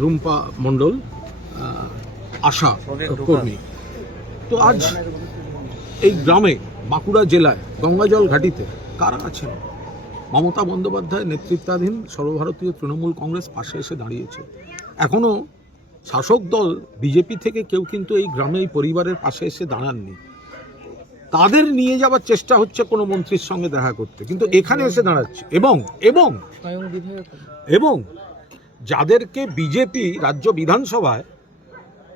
রুম্পা মণ্ডল আশা কর্মী। তো আজ এই গ্রামে বাঁকুড়া জেলায় গঙ্গাজল ঘাটিতে কারা আছেন? মমতা বন্দ্যোপাধ্যায় নেতৃত্বাধীন সর্বভারতীয় তৃণমূল কংগ্রেস পাশে এসে দাঁড়িয়েছে। এখনও শাসক দল বিজেপি থেকে কেউ কিন্তু এই গ্রামে এই পরিবারের পাশে এসে দাঁড়াননি। তাদের নিয়ে যাওয়ার চেষ্টা হচ্ছে কোনো মন্ত্রীর সঙ্গে দেখা করতে, কিন্তু এখানে এসে দাঁড়াচ্ছে। এবং যাদেরকে বিজেপি রাজ্য বিধানসভায়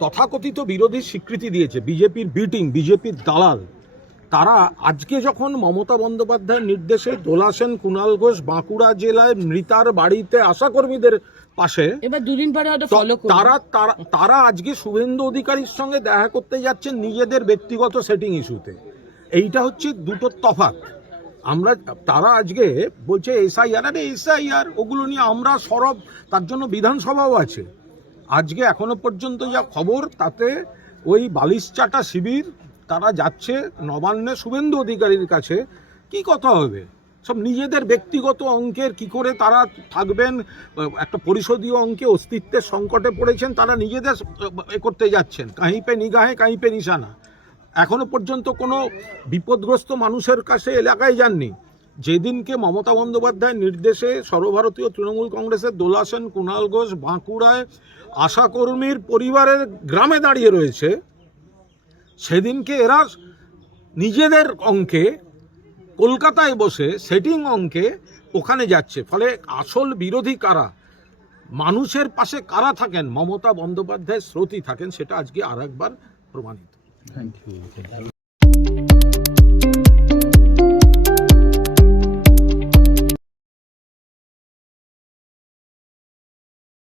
তথাকথিত বিরোধী স্বীকৃতি দিয়েছে, বিজেপির বিটিং, বিজেপির দালাল, তারা আজকে যখন মমতা বন্দ্যোপাধ্যায়ের নির্দেশে দোলা সেন, কুণাল ঘোষ বাঁকুড়া জেলায় মৃতার বাড়িতে আশাকর্মীদের পাশে, এবার দুদিন পরে তারা আজকে শুভেন্দু অধিকারীর সঙ্গে দেখা করতে যাচ্ছেন নিজেদের ব্যক্তিগত সেটিং ইস্যুতে। এইটা হচ্ছে দুটো তফাৎ। তারা আজকে বলছে এসআইআর, ওগুলো নিয়ে আমরা সরব, তার জন্য বিধানসভাও আছে। আজকে এখনো পর্যন্ত যা খবর, তাতে ওই বালিশচাটা শিবির তারা যাচ্ছে নবান্নে শুভেন্দু অধিকারীর কাছে। কি কথা হবে? সব নিজেদের ব্যক্তিগত অঙ্কের, কি করে তারা থাকবেন, একটা পরিশোধীয় অঙ্কে অস্তিত্বের সংকটে পড়েছেন, তারা নিজেদের করতে যাচ্ছেন। কাहीं পে নিগাহে কাहीं পে নিশানা। এখনো পর্যন্ত কোনো বিপদগ্রস্ত মানুষের কাছে এলাকায় যাননি। যেদিনকে মমতা বন্দ্যোপাধ্যায়ের নির্দেশে সর্বভারতীয় তৃণমূল কংগ্রেসের দোলা সেন, কুণাল ঘোষ বাঁকুড়ায় আশাকর্মীর পরিবারের গ্রামে দাঁড়িয়ে রয়েছে, সেদিনকে এরা নিজেদের অঙ্কে কলকাতায় বসে সেটিং অঙ্কে ওখানে যাচ্ছে। ফলে আসল বিরোধী কারা, মানুষের পাশে কারা থাকেন, মমতা বন্দ্যোপাধ্যায়ের স্রোতই থাকেন, সেটা আজকে আরেকবার প্রমাণিত। Thank you.